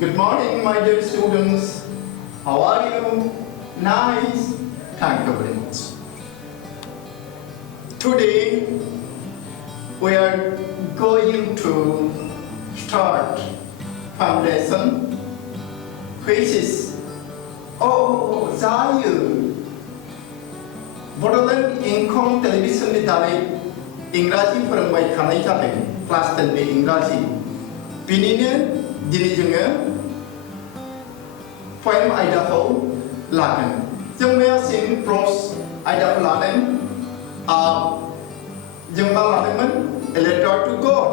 Good morning, my dear students. How are you? Nice. Thank you very much. Today, we are going to start foundation, which is Bodoland Engkhong television ni tali Engraji फोरोंबाय थानाय जादों class 10 नि इंराजि बिनिनो दिनै जोङो poem आयदाखौ लागोन जों मैयासिम prose आयदाखौ लादों जों मा लादोंमोन a letter to God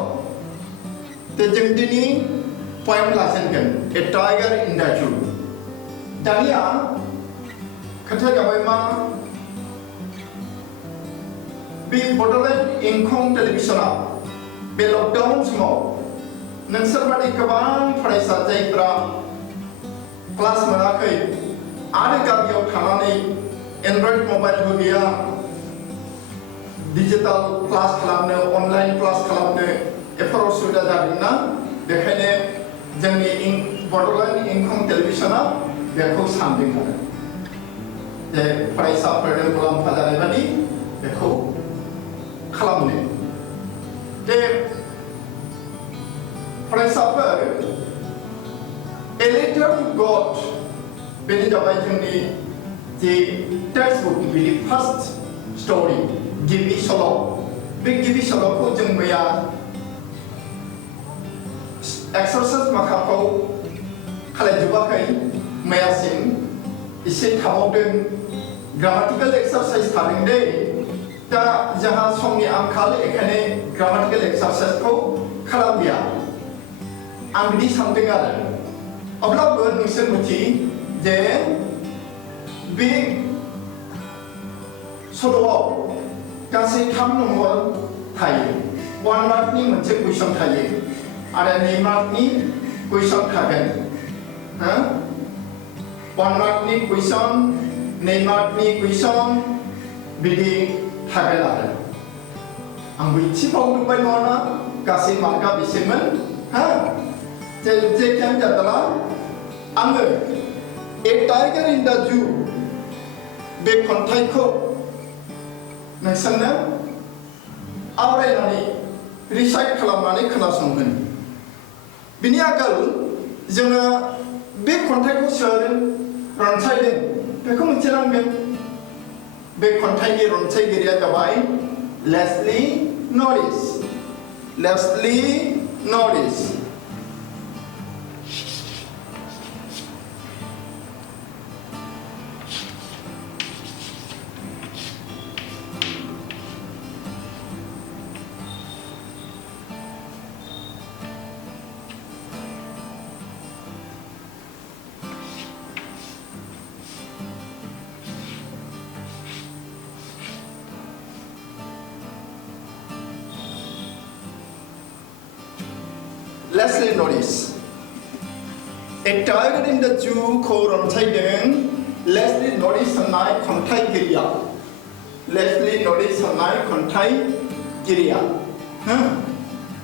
ते जों दिनै poem लाजेनगोन a tiger in the zoo दानिया खोथा जाबाय मा बे Bodoland Engkhong टेलिभिजनआ बे लकडाउन समाव नोंसोरबादि गोबां फरायसा जायफोरा क्लास मोनाखै आरो गामियाव थानानै एन्ड्रइड मबाइलबो गैया डिजिटल क्लास खालामनो अनलाइन क्लास खालामनो एफोर असुबिदा जादोंना बेखायनो जोंनि Bodoland Engkhong टेलिभिजनआ बेखौ सानदों आरो जे फरायसाफोरनो मुलाम्फा जानाय बादि बेखौ खालामनो दे फरायसाफोर A letter to God बेनि जाबाय जोंनि जे टेक्स्ट बुक बेनि फार्स्ट स्टोरी गिबि सल' बे गिबि सल'खौ जों मैया एक्सारसाइज माखाखौ खालामजोबाखै मैयासिम एसे थाबावदों ग्रामाटिकल एक्सारसाइज थादों दे दा जोंहा समनि आंखाल एखायनो ग्रामाटिकल एक्सारसाइजखौ खालामलिया आं बिदि सानदों आरो अब्लाबो नोंसोर मिथि जे बे सल'आव गासै 3 नम्बर थायो 1 मार्कनि मोनसे कुइसन थायो आरो 2 मार्कनि कुइसन थागोन 1 मार्कनि कुइसन 2 मार्कनि कुइसन बिदि थागोन आरो आंबो इसे बावदोंबाय नङाना गासै मार्कआ बेसेमोन जेखियानो जादोला आङो A tiger in the zoo बे खन्थाइखौ नोंसोरनो आवरायनानै रिसाइट खालामनानै खोनासंगोन बिनि आगोल जोङो बे खन्थाइखौ सोर रनसायदों बेखौ मिथिनांगोन बे खन्थाइनि रनसायगिरिया जाबाय Leslie Norris Leslie Norris A tiger in the zoo खौ रनसायदों Leslie Norris होननाय खन्थाइगिरिया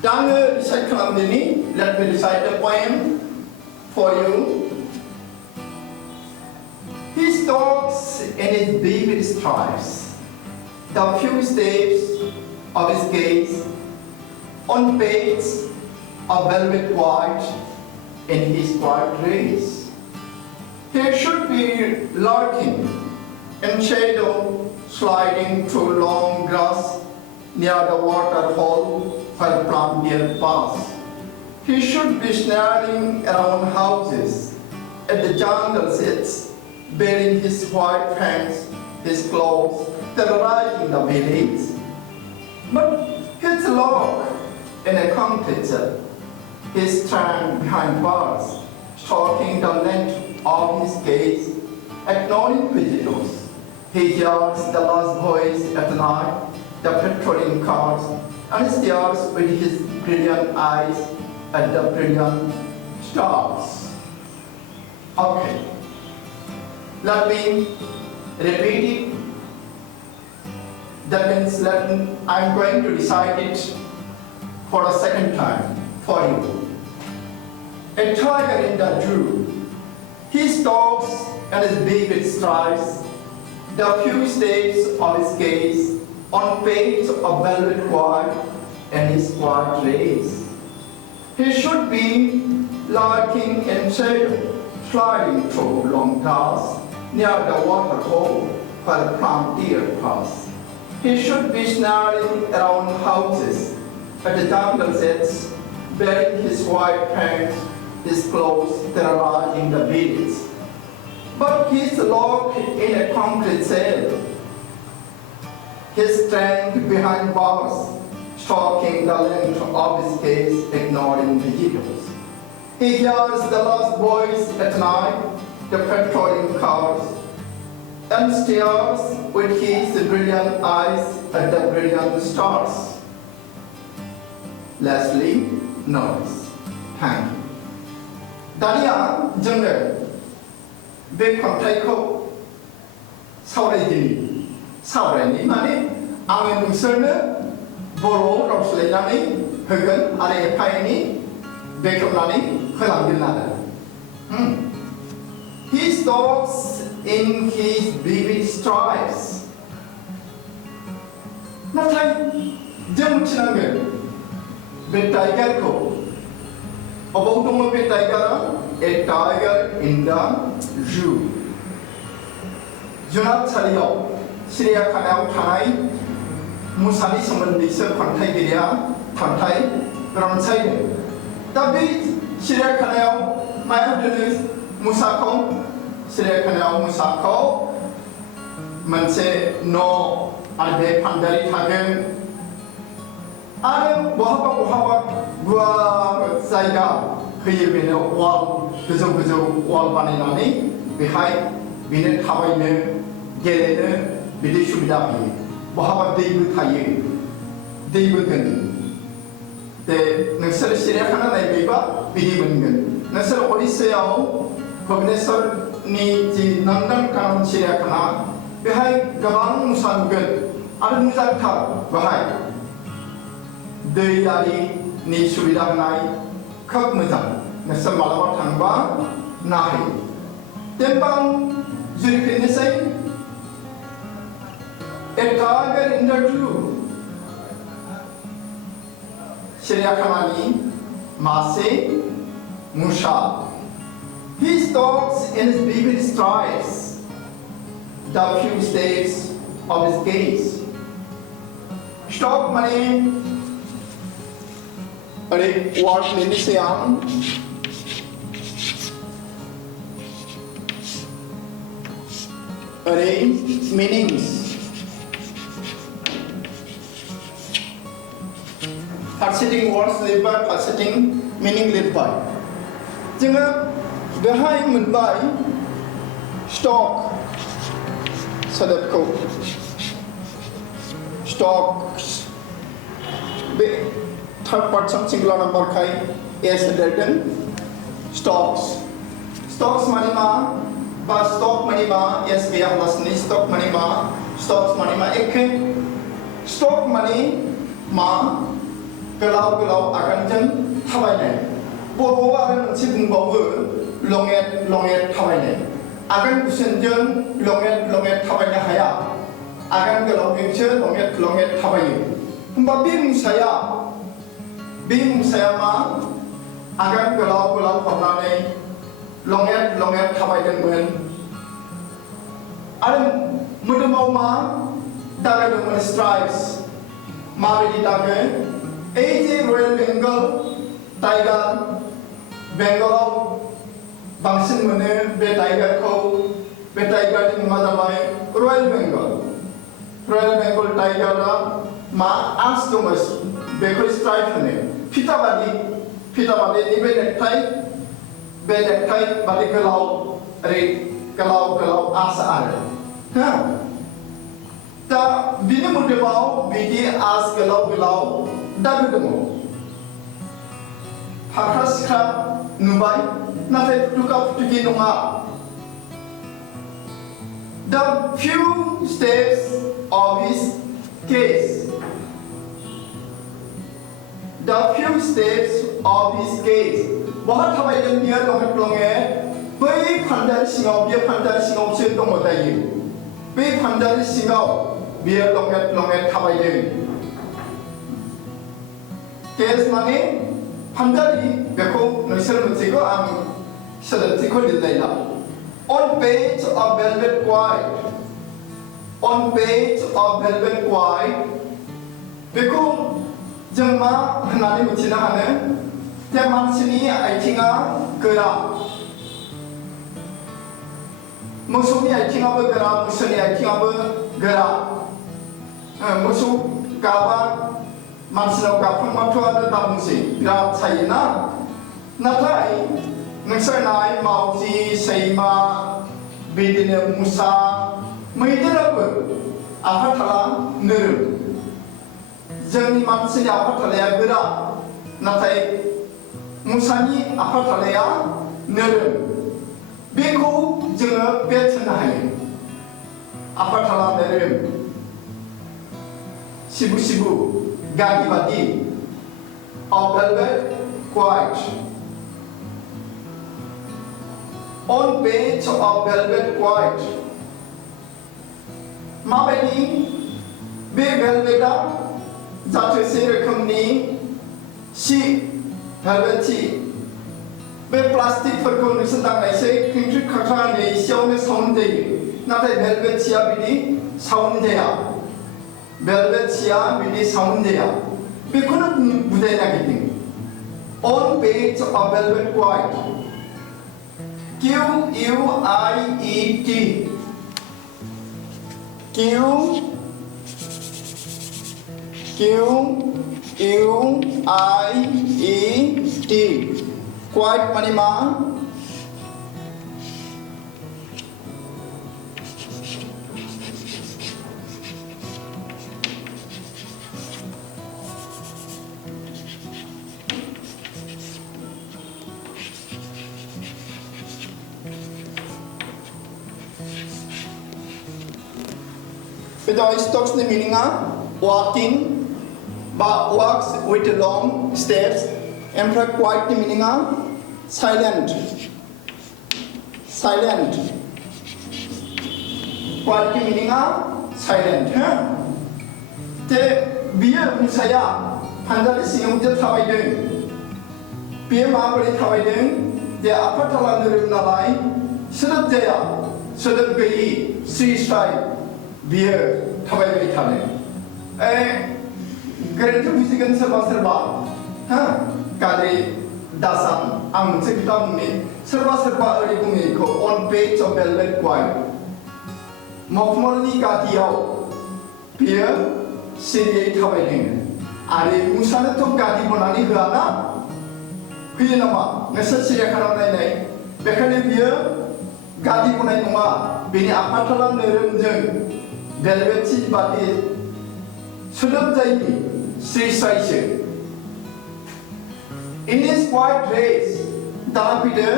दा आङो recite खालामदिनि Let me recite the poem for you He stalks in his vivid stripes the few steps of his gaze on pates of velvet white in his quiet race. He should be lurking in shadow, sliding through long grass near the waterhole where plant deer pass. He should be snaring around houses at the jungle sits, bearing his white fangs, his claws, terrorizing the village. But his log in a competitor He stands behind bars, stalking the length of his gaze, ignoring visitors. He hears the last voice at night, the patrolling cars, and stares with his brilliant eyes at the brilliant stars. Okay, let me repeat it. That means I'm going to recite it for a second time for you. a tiger in the zoo. He stalks and is big with stripes, the few steps of his gaze on paints of velvet white and his quiet rays. He should be lurking in shadow, sliding through long grass near the water hole where the plant deer pass. He should be snaring around houses at the jungle's edge, wearing his white pants, his clothes terrorizing the village. But he's locked in a concrete cell, his strength behind bars, stalking the length of his gaze, ignoring visitors. He hears the lost voice at night, the patrolling cars, and stares with his brilliant eyes at the brilliant stars. Leslie Norris. Thank you. 다리야, 정말 배 컨택하고 사월에지니 사월에니 만에 아무 문서는 보러 없을래니 혹은 아래 파이니 배경라니 흘랑길나다. He stalks in his vivid stripes. 나타이 정치는 게 배타이가고 어봉동의 배타이가라 a tiger in the zoo. जुनारसालियाव सिरियाखानायाव थानाय मोसानि सोमोन्दैसो खन्थाइगिरिया खन्थाइ रनसायदों। दा बे सिरियाखानायाव मायाव दोनो मोसाखौ? सिरियाखानायाव मोसाखौ मोनसे न' आरो बे फान्दारि थागोन आरो बहाबा गुवार जायगा होयो बेनो वाल गोजौ गोजौ वाल बानायनानै बेहाय बेनो थाबायनो गेलेनो बिदि सुबिदा होयो। बहाबा दैबो थायो, दैबो दोनो। दे नोंसोर सिरियाखाना नायबायबा बिदि मोनगोन। नोंसोर उड़िष्यायाव भुबनेश्वरनि जि नन्दनकानन सिरियाखाना बेहाय गोबां मोसा नुगोन आरो मोजांथार बेहाय दैयारिनि सुबिदा होनाय खोब मोजां। नोंसोर मालाबा थांबा नाहै। जेनेबा आं जुरिफिननोसै A tiger in the zoo. सिरियाखानानि मासे मोसा. He stalks in his vivid stripes, the few steps of his gaze. Stalk माने अरे वर्ड लेने से आम अरे meanings फारसेथिं words लिरबाय फारसेथिं meaning लिरबाय जोङो बेहाय मोनबाय stalk सोदोबखौ stalks बे third person singular number खाय s लिरगोन stalks माने मा बा stalk माने मा s गैयाब्लासिनो stalk माने मा stalks माने मा एखे stalk माने मा गोलाव गोलाव आगानजों थाबायनाय बर'आव आरो मोनसे बुंबावो लङेट थाबायनाय आगान गुसेंजों लङेट थाबायनो हाया आगान गोलावजोंसो लङेट थाबायो होमबा बे मुसाया मा आगान गोलाव हरनानै लङेट थाबायदोंमोन आरो मोदोमाव मा दागायदोंमोन स्ट्राइप्स माबायदि दागो এই যে রয়্যাল বেঙ্গল টাইগার बेंगलाव बांसिन मोनो बे टाइगारनि मुङा जाबाय रय्याल बेंगल टाइगारा मा आस दङ बेखौ स्ट्राइप होनो फिटाबादि बे नेकटाइ बादि गोलाव आस आरो हा दा बिनि मोदोमाव बिदि आस गोलाव दागो दङ फाख्रा सिख्रा नुबाय नाथाय फुटुकि नङा The few steps of his gaze The few steps of his gaze बहा थाबायदों बियो लङे बै फान्दार सिङाव बियो फान्दार सिङावसो दङ दायो बै फान्दार सिङाव बियो लङे थाबायदों केस माने फान्दारि बेखौ नोंसोर मोनथिगौ आं सोदोबथिखौ लिरलायला On page of velvet white बेखौ जों मा होननानै मिथिनो हानो जे मानसिनि आथिङा गोरा मोसौनि आथिङाबो गोरा मोसौनि आथिङाबो गोरा मोसौ गाबा मानसिनाव गाफ्लांबाथ' आरो दाबुंसै बिराद सायोना नाथाय नोंसोर नाय मावजि सैमा बिदिनो मुसा मैदेराबो आफाथाला नोरोम जोंनि मानसिनि आफाथालाया गोरा नाथाय मुसानि आफाथालाया नोरोम बेखौ जोङो बेट होनो हायो आफाथाला नोरोम सिबु गादि बादि of velvet white On page of velvet white माबायदि बे velvetआ जाथोसे रोखोमनि सि velvet सि बे प्लास्टिकफोरखौ नोंसोर दांनायसै ख्रिंख्रि खाख्रा होनै एसेयावनो साउन्ड जायो नाथाय velvet सिया बिदि साउन्ड जाया velvet सिया बिदि साउन्ड जाया बेखौनो बुजायनो नागिरदों On page of velvet white Q-U-I-E-T Q-U-I-E-T Quiet माने मा Betul stocks ni meaning walking, but walks with long steps. Emperor quiet ni meaning silent. Quiet ni meaning silent. Te biar musaya handal siang je thawai deng. Biar maafkan thawai deng. Dia apa thalan nerim nalai. Sedap jaya, sedap gay, seaside. बियो थाबायबाय थानो गोरोन्थि बुजिगोन सोरबा हा गाज्रि दासान आं मोनसे खोथा बुंनि सोरबा ओरै बुङो बेखौ on page of velvet white मखमलनि गादियाव बियो सिरियै थाबायदों आरो मुसानोथ' गादि बनानै होआना होयो नामा नोंसोर सिरियाखानायाव नायनाय बेखायनो बियो गादि बनाय नङा बेनि आफाथाला नोरोमजों velvet सि बादि सोदोब जायि स्रिसायसो In his white dress दाना फैदो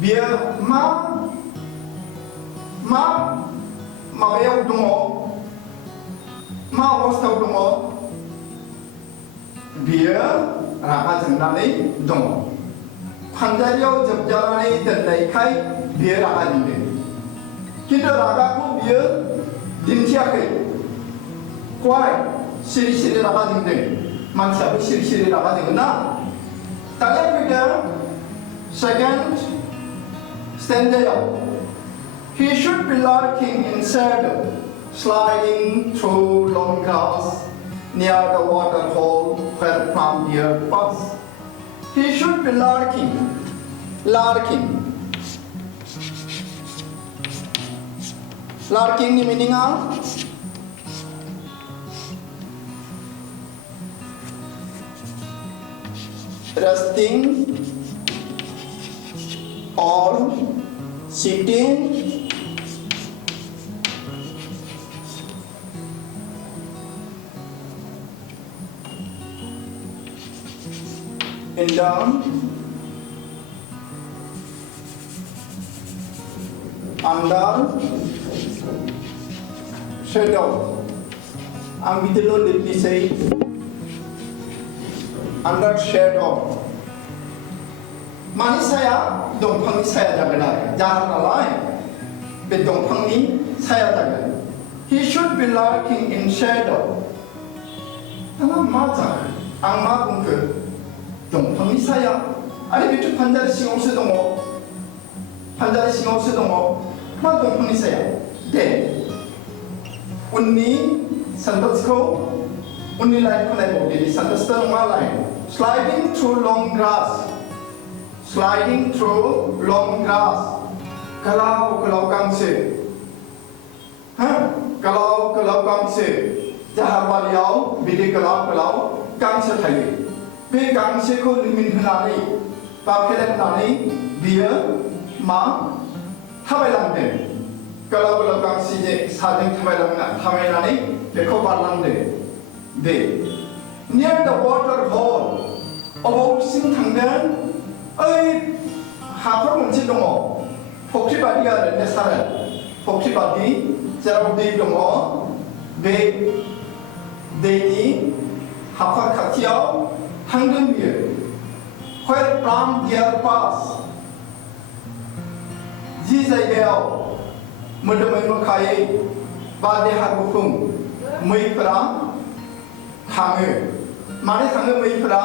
बियो मा माबायाव दङ मा अबस्थायाव दङ बियो रागा जोंनानै दङ फानजारियाव जोबजानानै दोननायखाय बियो रागा जोंदों किन्तु रागाखौ बियो दिन्थियाखै quiet सिरि रागा जोंदों मानसियाबो सिरि रागा जोङो ना दानिया फैदों second stanzaयाव He should be lurking in shadow sliding through long grass near the water hole where from deer pass He should be lurking Lurking ni meaning resting or sitting in the under shadow ang bidelo litni say under shadow मानि साया दंफांनि साया जागोन आरो जाहा नालाय बे दंफांनि साया जागोन he should be lurking in shadow दाना मा जाखो आं मा बुंखो दंफांनि साया आरो बेथ' फानजारि सिङावसो दङ मा दंफांनि साया दे उननि सेन्टेन्सखौ उननि लाइनखौ नायबावदो सेन्टेन्सआ नङा line sliding through long grass गोलाव गांसो गोलाव गांसो जाहारबारियाव बिदि गोलाव गांसो थायो बे गांसोखौ लिमिट होनानै बा फेदेरनानै बियो मा थाबायलांदों गोलाव गांसोजों साजों थाबायनानै बेखौ बारलांदों दे near the water hole अबावसिम थांदों ओइ हाखर मोनसे दङ फुख्रि बादि आरो नेचारेल फुख्रि बादि जेराव दै दङ बे दैनि हाखर खाथियाव थांदों बियो where plum deer pass जि जायगायाव मोदोमै मोखायै बा देहा गुफुं मैफोरा थाङो मानो थाङो मैफोरा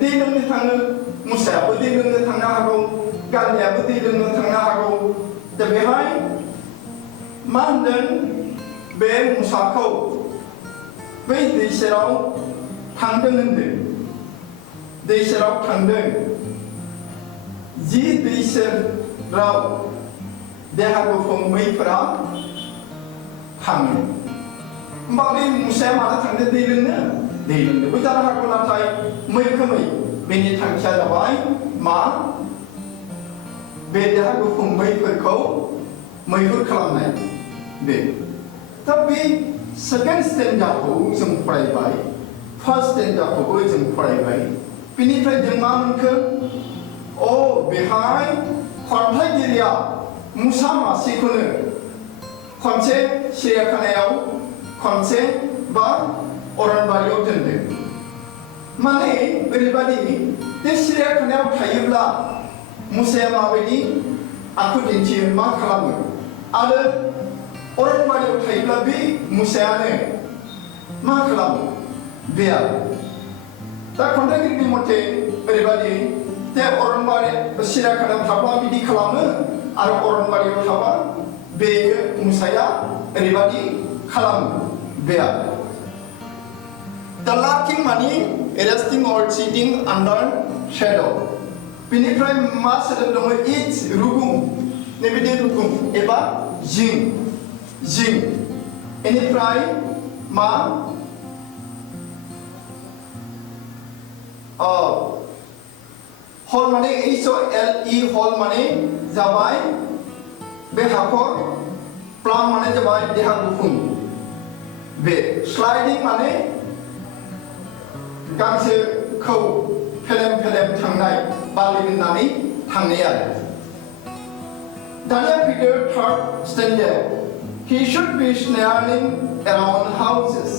दै लोंनो थाङो मुसायाबो दै लोंनो थांनो हागौ गान्दायाबो दै लोंनो थांनो हागौ दा बेहाय मा होनदों बे मुसाखौ बै दै सेराव थांदों होनदों दै सेराव थांदों जि दै सेराव देहा गुफुं मैफोरा थाङो होमबा बे मुसाया मानो थांदों दै लोंनोबो जानो हागौ नाथाय मैखोमै बेनि थांखिया जाबाय मा बे देहा गुफुं मैफोरखौ मैहुर खालामनाय बे दा बे सेकेन्ड स्टेन्जाखौ जों फरायबाय फार्स्ट स्टेन्जाखौबो जों फरायबाय बेनिफ्राय जों मा मोनखो बेहाय खन्थाइगिरिया मुसा मासेखौनो खनसे सिरियाखानायाव खनसे बा अरनबारियाव दोनदों माने ओरैबादि बे सिरियाखानायाव थायोब्ला मुसाया माबायदि आखु दिन्थियो मा खालामो आरो अरनबारियाव थायोब्ला बे मुसायानो मा खालामो बे आरो दा खन्थाइगिरिनि मथे ओरैबादि जे अरनबारि सिरियाखानायाव थाब्ला बिदि खालामो आरो अरनबारियाव थाबा बे मुसाया ओरैबादि खालामो बे आरो The lurking माने resting or sitting under shadow बेनिफ्राय मा सोदोब दङ इट रुगुं नैबेदि रुगुं एबा जिं बेनिफ्राय मा हल माने HOLE हल माने जाबाय बे हाखर प्लाम माने जाबाय देहा गुफुं बे स्लाइडिं माने गांसोखौ फेलेम थांनाय बालिनानै थांनाय आरो दानिया फैदो third स्टेन्जायाव he should be snaring around houses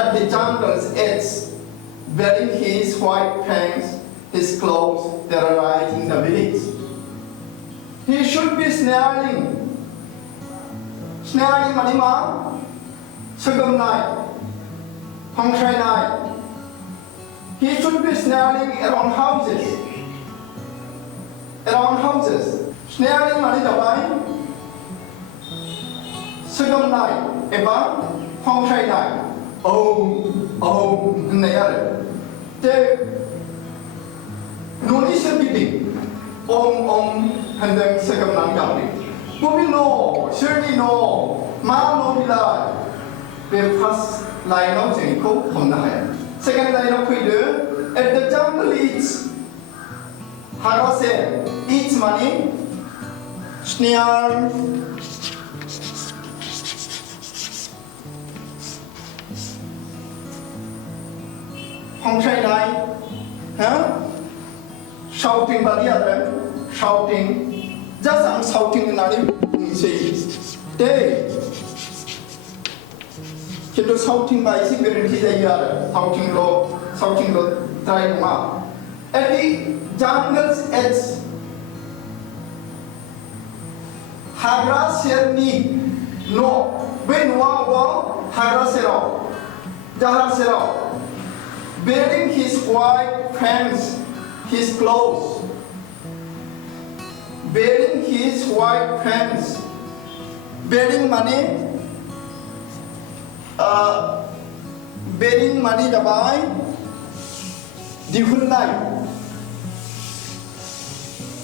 at the jungle's edge bearing his white fangs his claws terrorizing the village he should be snaring माने मा सोगोमनाय हांख्रायनाय he should be snaring around houses snaring माने जाबाय सोगोमनाय एबा हांख्रायनाय होननाय आरो जे न'नि सोरगिदिं होनदों सोगोमनानै गाबदों बबे न' सोरनि न' मा न' बिलाय बे फार्स्ट लाइनाव जों बेखौ हमनो हाया सेकेन्ड लाइनाव फैदो at the jungle eats हाग्रासे eats माने snare हांख्रायनाय shouting बादि आरो shouting just आं shouting होननानै बुंसै दे खिन्थु shouting बा एसे गोरोन्थि जायो आरो shouting ल' द्राय नङा at the jungle's edge, Hagra Serni no, when Wawa Hagra Sero, Jahar Sero, bearing his white pants, his clothes, bearing his white pants, bearing money, bearing money dabai, dihunai,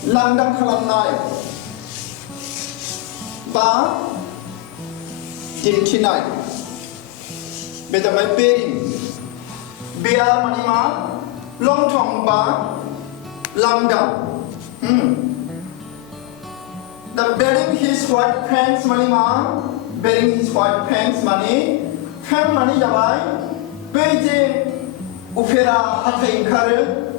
landang kalamnai, ba, dintinai, bedabai bearing, bear money ma, long tong ba, landang, The bearing his white pants money ma, bearing his white pants money, fam money dabai, beje ufera hatai kare,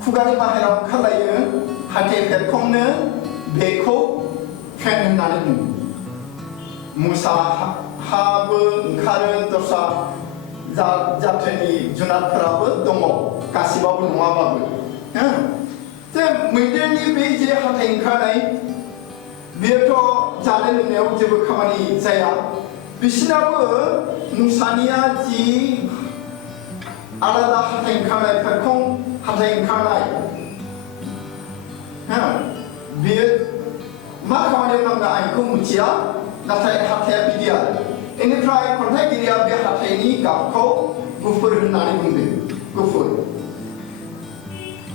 kugari bahera kalaye, hatai kerkongne, beko, fam nani. Musa habu kare dosa jateni junat karabu dongo, kasibabu nuababu. The midday beje hatai kare. Beto jalan neo jebu kamani saya. Bisinabu musania ji alada hatai kanai perkong hatai kanai. Biar makamani nangga aku mucia natai hatai bidia. Ini try kontak dia biar hatai ni kapko gufur nani bunde gufur.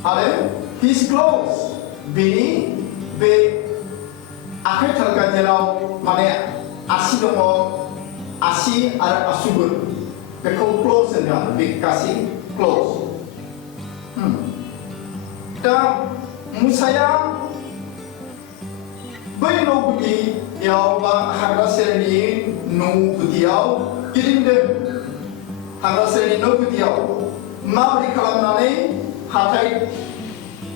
Ale his clothes bini be akhir terkait jelau mana asi dongo asi ada asubur bekau close saja bekasi close dan musaya bayno budi yau ba hagra serni no budi yau kirim de hagra serni no budi yau mabri kalam nane hatai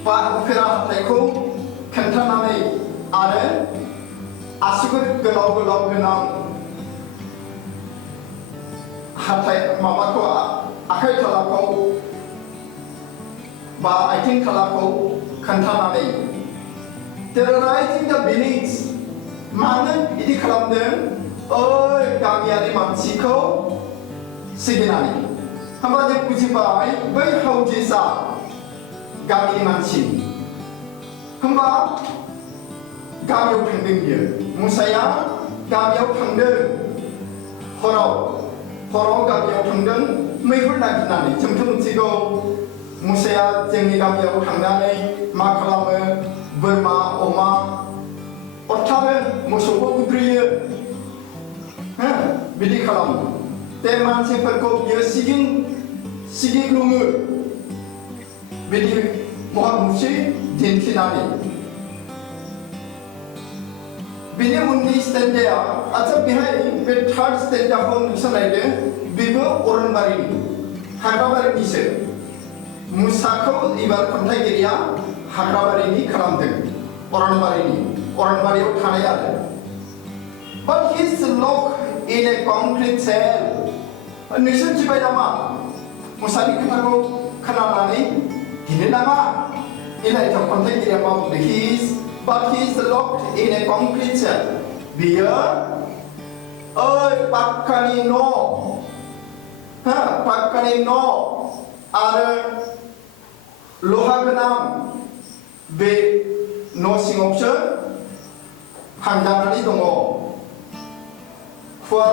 ba ufera hatai ko kenta nane ada asukur gelau genang hatai mabako akai talako ba I think talako kantanane terrorizing the beneath mana ini kalam dem oi kamiari mansiko siginani hamba je puji bai bai hauji sa kami mansi hamba Kami pending dia, musaya kami pending, horau kami pending, mereka nak nani, cemcem cigo, musaya jengi kami pending, makalam berma oma, otak musuh putri, bidi kalam, teman seperkau dia sigin lungu, bidi mohon musi jenci nani. Bini unni stand dia, aja bihai be third stand dia home mission aide, bibo orang bari, hagra bari mise, musako ibar kontai geria, hagra bari ni kalam dek, orang bari uthane ada. But he is locked in a concrete cell. Mission cipai nama, musani kataku kanalani, ini nama, ini itu kontai geria mau dehis. But he is locked in a concrete cell. Beer, pakani no, are loha genam, be no sing option, handanani dongo, for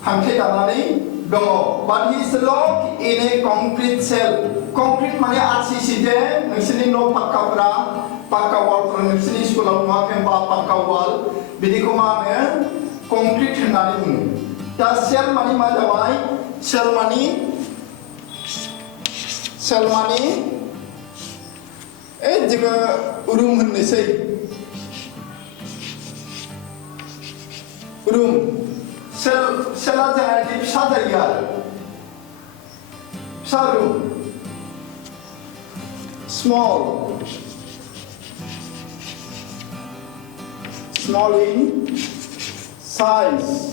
hangke danani dongo. But he is locked in a concrete cell. Concrete mane arsiside, nusini no pakabra. Pakka wall from the school of Makamba Pakka wall, Bidikoma, concrete nani. Does sell money, Madawai, sell money, room, they say. Room, sell a Sadayar, Saru, small in size.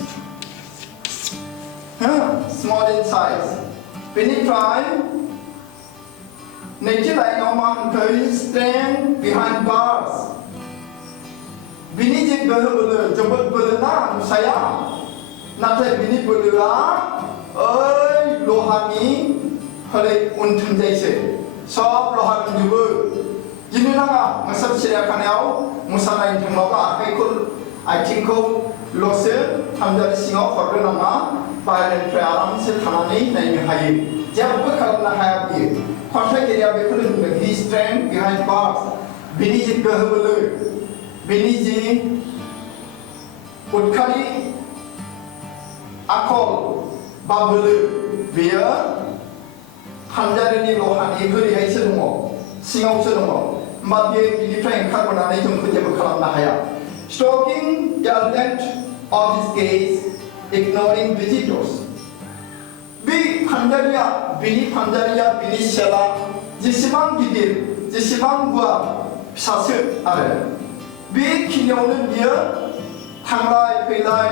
Small in size. When you try, नैथि लाइनाव मा होनखो strength behind bars बिनि जे गोहो बोलो जोबोद बोलो ना मुसाया नाथाय बिनि बोलोआ ओइ लहानि हरै उनथिंजायसो सब लहा दंजोबो गिनो नाङा मोसा सिरियाखानायाव मोसानायनो थांब्लाबो आथिंखौ ल'सो फानजारि सिङाव हरनो नाङा बाहेरनिफ्राय आरामसे थानानै नायनो हायो जेबो खालामनो हाया बियो खन्थाइगिरिया बेखौनो होनदों हि स्ट्रेंथ बिहाइन्ड बार्स बिनि जे गोहो बोलो बिनि जे उदखारि आखल बा बोलो बेयो फानजारिनि लहानि ओरैहायसो दङ सिङावसो दङ होमबा बेयो बिनिफ्राय ओंखारबोनानै जोंखौ जेबो खालामनो हाया Stalking the length of his gaze, ignoring visitors. बे फानजारिया बिनि सेला जेसेबां गिदिर जेसेबां गुवार फिसासो आरो बे खिनियावनो बियो थांलाय फैलाय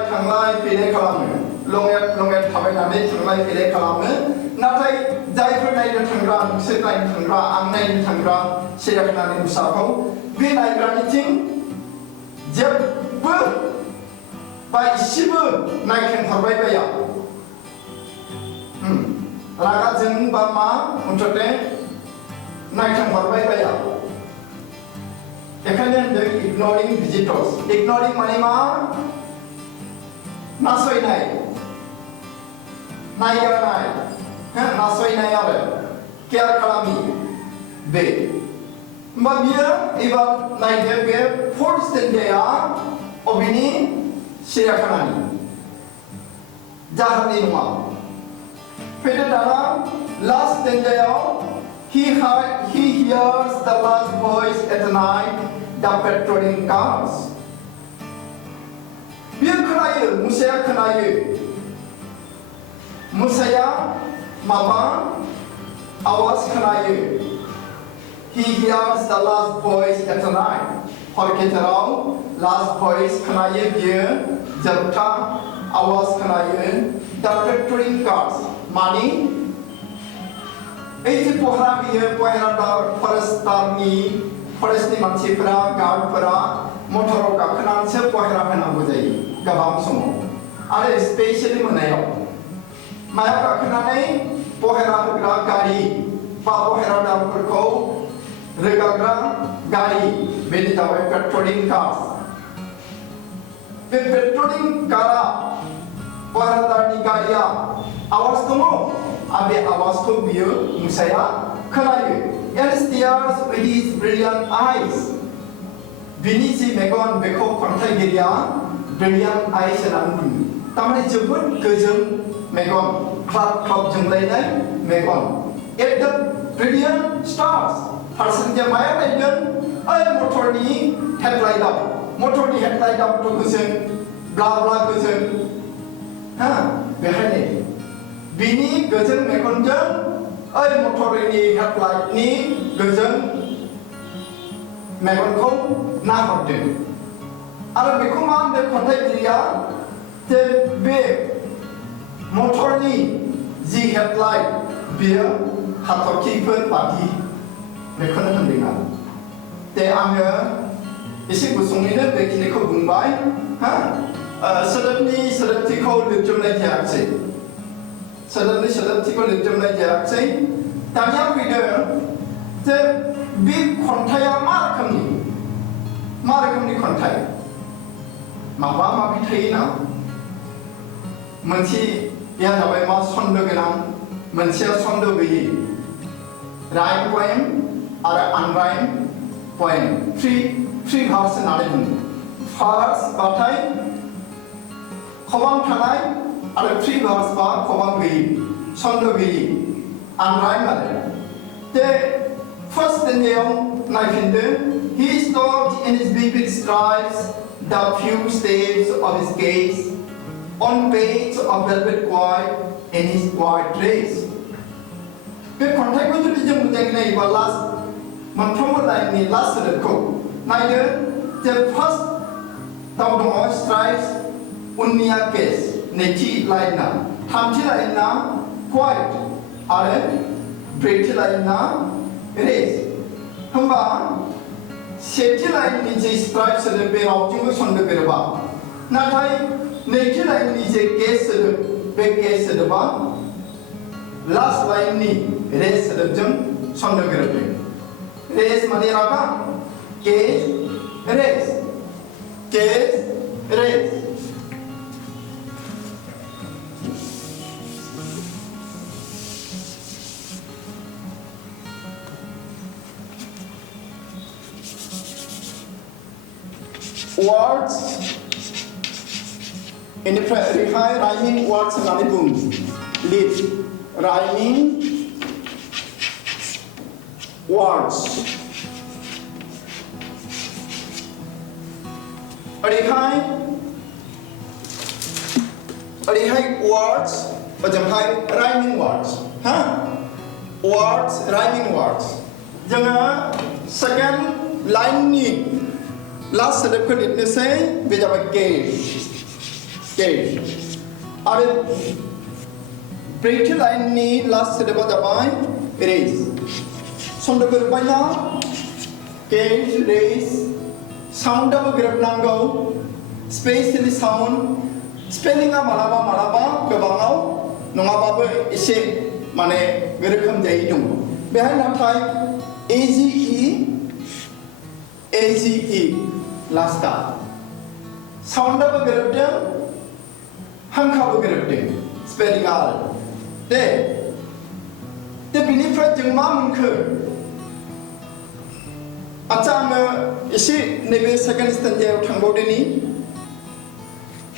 खालामो लङेट थाबायनानै थांलाय फैलाय खालामो नाथाय जायफोर नायनो थांग्रा नोंसोर नायनो थांग्रा आं नायनो थांग्रा सिरियाखानानि मोसाखौ बे नायग्रानिथिं जेबो बा इसेबो नायखेंहरबाय बाया रागाजों बा मा मुथते नायखेंहरबाय बाया बेखायनो होनदों ignoring visitors ignoring माने मा नासयनाय नायगारनाय नासयनाय आरो केयार खालामि बे होमबा बियो एबार नायदो बे फोर्थ स्टेन्जाया अबेनि सिरियाखानानि जाहारनि नङा फैदो दाना last स्टेन्जायाव he hears the last voice at night the patrolling cars बियो खोनायो मुसाया माबा आवाज खोनायो He hears the last voice at night. हर गेजेराव last voice खोनायो बियो जोबथा आवाज खोनायो the patrolling cars मानि ओइ जे पहरा होयो फरेस्टनि मानसिफोरा गार्डफोरा मटराव गाखोनानैसो पहरा होनांगौ जायो गोबां समाव आरो स्पेशेलि मोनायाव मायाव गाखोनानै पहरा होग्रा गारि बा पहरादारफोरखौ रोगाग्रा गारि बेनि जाबाय पेट्रलिं कार्स बे पेट्रलिं कारा पहरादारनि गारिया आवाज दङ आरो बे आवाजखौ बियो मुसाया खोनायो and stares with his brilliant eyes बिनि जि मेगन बेखौ खन्थाइगिरिया brilliant eyes होननानै बुङो थारमाने जोबोद गोजों मेगन ख्लाब जोंलायनाय मेगन at the brilliant stars फारसेथिं माया नायगोन ओइ मटरनि हेडलाइटआवथ' गोजों ब्ला गोजों बेखायनो बिनि गोजों मेगनजों ओइ मटरनि हेडलाइटनि गोजों मेगनखौ नाहरदों आरो बेखौ मा होनदों खन्थाइगिरिया जे बे मटरनि जि हेडलाइट बियो हाथरखिफोर बादि बेखौनो होनदों आरो दे आङो एसे गुसुङैनो बेखिनिखौ बुंबाय सोदोबथिखौ लिरजोबनाय जायाखिसै दानिया फैदों जे बे खन्थाइया मा रोखोमनि खन्थाइ माबा माबि थायोना मोनसेया जाबाय मा सन्द गोनां मोनसेया सन्द गैयै राइम पएम आरो आनराइम पएम थ्री भार्स होननानै बुङो फार्स्ट बाथाय खबाम थानाय आरो थ्री भार्स बा खबाम गैयै सन्द गैयै आनराइम आरो दे first स्टेन्जायाव नायफिनदो he stopped in his vivid strides the few steps of his gaze on page of velvet quiet in his quiet dress बे खन्थाइखौ जुदि जों मोजाङै नायोबा लास्ट मोनफ्रोमबो लाइननि लास्ट सोदोबखौ नायदो जे फार्स्ट दाव दङ स्ट्राइड्स उननिया केस नैथि लाइनना थामथि लाइनना क्वाइट आरो ब्रैथि लाइनना erase hamba सेथि लाइननि जे स्ट्राइक सोदोब बे रावजोंबो सन्द' गोरोबा नाथाय नैथि लाइननि जे केस सोदोब बे केस सोदोबा लास्ट लाइननि रेस सोदोबजों सन्द' गोरोबदों रेस माने रागा case race words in the rhyming words होननानै बुङो lead rhyming words ओरैहाय words ओजोंहाय rhyming words हा words rhyming words जोङो second line नि last सोदोबखौ लिरनोसै बे जाबाय केस आरो ब्रैथि लाइननि लास्ट सोदोबा जाबाय रेस सन्द' गोरोबबायना केस रेस साउन्डआबो गोरोबनांगौ स्पेशेलि साउन्ड स्पेलिंआ मालाबा गोबाङाव नङाबाबो एसे माने रोखोम जायै दङ बेहाय नाथाय AGE लास्टा साउन्डआबो गोरोबदों हांखोआबो गोरोबदों स्पेलिंआ दे बिनिफ्राय जों मा मोनखो आच्छा आङो एसे नैबे second स्टेन्जायाव थांबावदोनि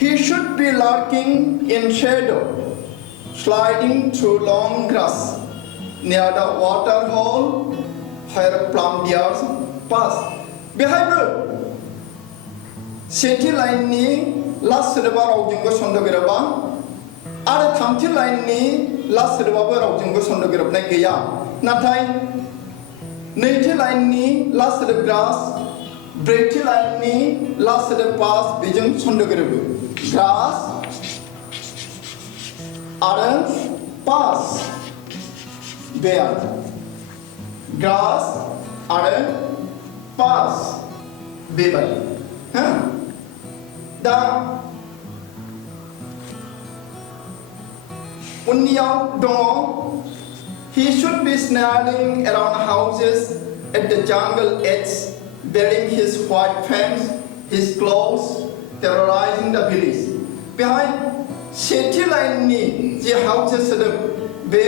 He should be lurking in shadow sliding through long grass near the water hole where plum deers pass बेहायबो सेथि लाइननि लास्ट सोदोबा रावजोंबो सन्द' गोरोबा आरो थामथि लाइननि लास्ट सोदोबाबो रावजोंबो सन्द' गोरोबनाय गैया नाथाय नैथि लाइननि लास्ट सोदोब ग्रास ब्रैथि लाइननि लास्ट सोदोब पास बेजों सन्द' गोरोबो ग्रास आरो पास बेयार ग्रास आरो पास बेबायदि दा उननियाव दङ He should be snaring around houses at the jungle edge bearing his white fangs his claws terrorizing the village बेहाय सेथि लाइननि जे houses सोदोब बे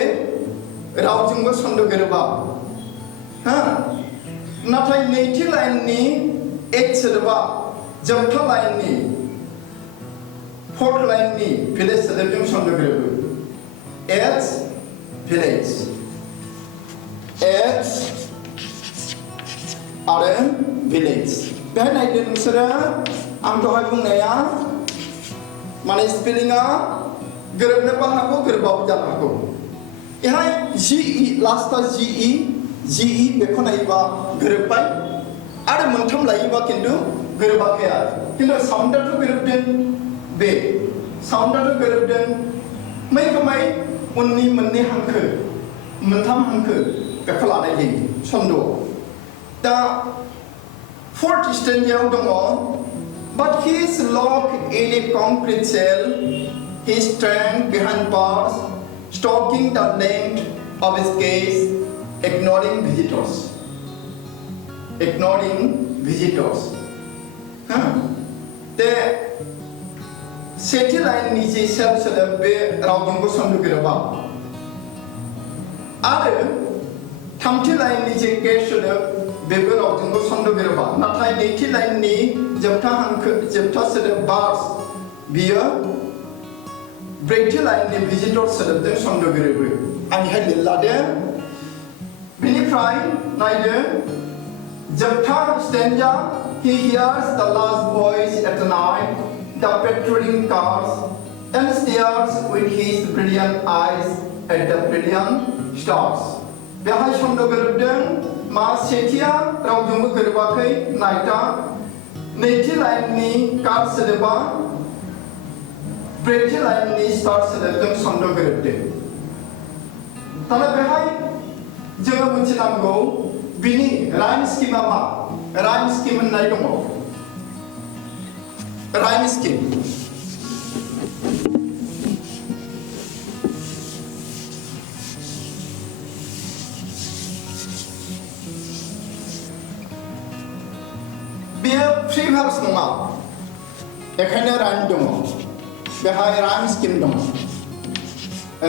रावजोंबो सन्द' गोरोबा नाथाय नैथि लाइननि एच सोदोबा जोबथा लाइननि फोर्थ लाइननि भिलेज सोदोबजों सन्द' गोरोबो एच भिलेज एच आरो भिलेज बेहाय नायदो नोंसोरो आं दहाय बुंनाया माने स्पेलिंआ गोरोबनोबो हागौ गोरोबाबो जानो हागौ बेहाय GE लास्टआ GE बेखौ नायोबा गोरोबबाय आरो मोनथाम लायोबा खिन्थु गोरोबाखै आरो खिन्थु साउन्डआथ' गोरोबदों बे साउन्डआथ' गोरोबदों मैखोमै उननि मोननै हांखो मोनथाम हांखो बेखौ लानाय जायो सन्द' दा फोर्थ स्टेन्जायाव दङ But he is locked in a concrete cell, he is trapped behind bars, stalking the length of his case, ignoring visitors. Ignoring visitors. The सेथि लाइननि जे सेल सोदोब बे रावजोंबो सन्द' गोरोबा आरो थामथि लाइननि जे केस सोदोब बेबो रावजोंबो सन्द' गोरोबा नाथाय नैथि लाइननि जोबथा हांखो जोबथा सोदोब बार्स बियो ब्रैथि लाइननि भिजिटर सोदोबजों सन्द' गोरोबो आंनिहाय लिरलादो बेनिफ्राय नायदो जोबथा stanza He hears the last voice at night, the patrolling cars, and stares with his brilliant eyes at the brilliant stars. बेहाय सन्द' गोरोबदों मा सेथिया रावजोंबो गोरोबाखै नायटा नैथि लाइननि कार सोदोबा ब्रैथि लाइननि स्टार सोदोबजों सन्द' गोरोबदों दाना बेहाय जोङो मिथिनांगौ बिनि राइम स्किमा मा राइम स्किम होननाय दङ राइम स्किम बेयो फ्रि भार्स नङा बेखायनो राइम दङ बेहाय राइम स्किम दङ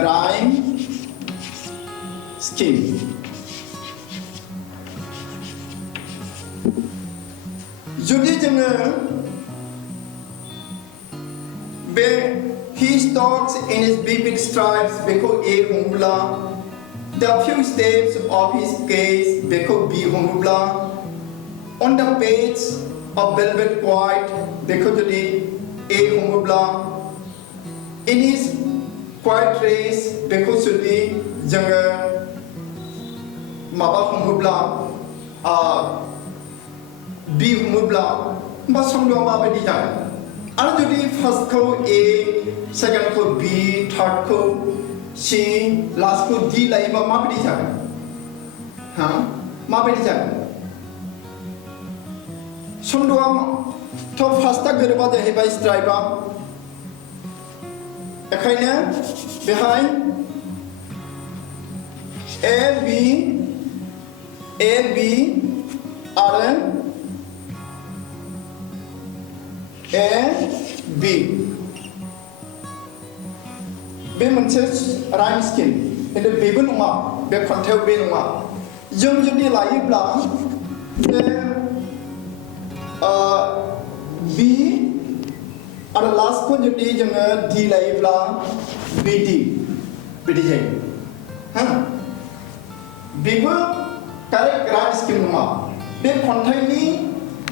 राइम स्किम जुदि जोङो बे he stalks in his vivid stripes बेखौ A हमोब्ला the few steps of his gaze बेखौ B हमोब्ला on the page of velvet white बेखौ जुदि A हमोब्ला in his quiet race बेखौ जुदि जोङो माबा हमोब्ला B हमोब्ला होमबा सन्द'आ माबायदि जागोन आरो जुदि फार्स्टखौ A सेकेन्डखौ B थार्डखौ C लास्टखौ D लायोबा माबायदि जागोन माबायदि जागोन सन्द'आ थ' फार्स्टआ गोरोबा जाहैबाय स्ट्राइपआ बेखायनो बेहाय A B आरो A B बे मोनसे राइम स्किम खिन्थु बेबो नङा बे खन्थाइयाव बे नङा जों जुदि लायोब्ला बे B आरो लास्टखौ जुदि जोङो D लायोब्ला BD बिदि जायो बेबो कारेक्ट राइम स्किम नङा बे खन्थाइनि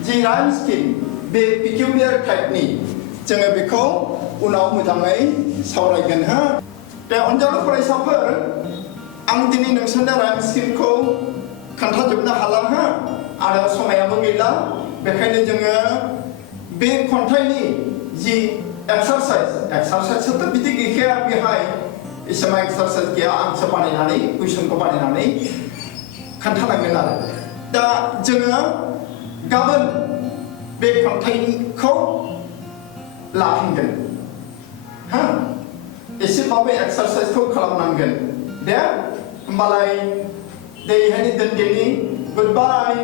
जि राइम स्किम बे पिकिउलियार टाइपनि जोङो बेखौ उनाव मोजाङै सावरायगोन दे अनजालु फरायसाफोर आं दिनै नोंसोरनो राइम स्किमखौ खोन्थाजोबनो हाला आरो समायाबो गैला बेखायनो जोङो बे खन्थाइनि जि एक्सारसाइजआथ' बिदि गैखाया बेहाय एसेबां एक्सारसाइज गैया आंसो बानायनानै कुइसनखौ बानायनानै खोन्थालांगोन आरो दा जोङो गाबोन बे खन्थाइखौ लाफिनगोन एसेबाबो एक्सारसाइजखौ खालामनांगोन दे होमबालाय दिनैहाय दोनदिनि गुड बाय